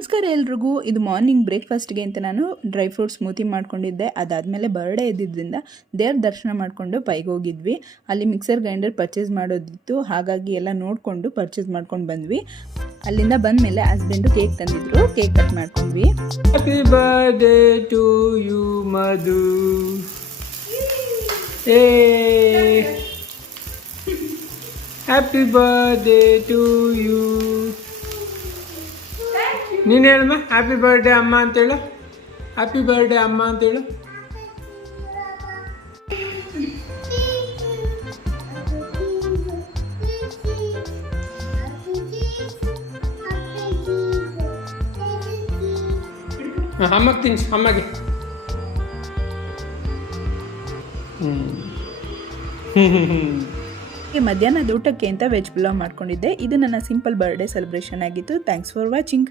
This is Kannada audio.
ನಮಸ್ಕಾರ ಎಲ್ರಿಗೂ. ಇದು ಮಾರ್ನಿಂಗ್ ಬ್ರೇಕ್ಫಾಸ್ಟ್ಗೆ ಅಂತ ನಾನು ಡ್ರೈ ಫ್ರೂಟ್ ಸ್ಮೂತಿ ಮಾಡ್ಕೊಂಡಿದ್ದೆ. ಅದಾದಮೇಲೆ ಬರ್ಡೇ ಇದ್ದಿದ್ದರಿಂದ ದೇವ್ರ ದರ್ಶನ ಮಾಡಿಕೊಂಡು ಪೈಗೆ ಹೋಗಿದ್ವಿ. ಅಲ್ಲಿ ಮಿಕ್ಸರ್ ಗ್ರೈಂಡರ್ ಪರ್ಚೇಸ್ ಮಾಡೋದಿತ್ತು, ಹಾಗಾಗಿ ಎಲ್ಲ ನೋಡಿಕೊಂಡು ಪರ್ಚೇಸ್ ಮಾಡ್ಕೊಂಡು ಬಂದ್ವಿ. ಅಲ್ಲಿಂದ ಬಂದಮೇಲೆ ಹಸ್ಬೆಂಡು ಕೇಕ್ ತಂದಿದ್ರು, ಕೇಕ್ ಕಟ್ ಮಾಡ್ಕೊಂಡ್ವಿ. Happy birthday to you Madhu. Happy birthday to you. ನೀನು ಹೇಳಮ್ಮ ಹ್ಯಾಪಿ ಬರ್ಡೇ ಅಮ್ಮ ಅಂತೇಳು. ಹ್ಯಾಪಿ ಬರ್ಡೇ ಅಮ್ಮ ಅಂತೇಳು. ಅಮ್ಮಗೆ ತಿನ್ಸು, ಅಮ್ಮಗೆ. ಮಧ್ಯಾಹ್ನದ ಊಟಕ್ಕೆ ಅಂತ ವೆಜ್ ಪುಲಾವ್ ಮಾಡ್ಕೊಂಡಿದ್ದೆ. ಇದು ನನ್ನ ಸಿಂಪಲ್ ಬರ್ಡೇ ಸೆಲೆಬ್ರೇಷನ್ ಆಗಿತ್ತು. Thanks for watching.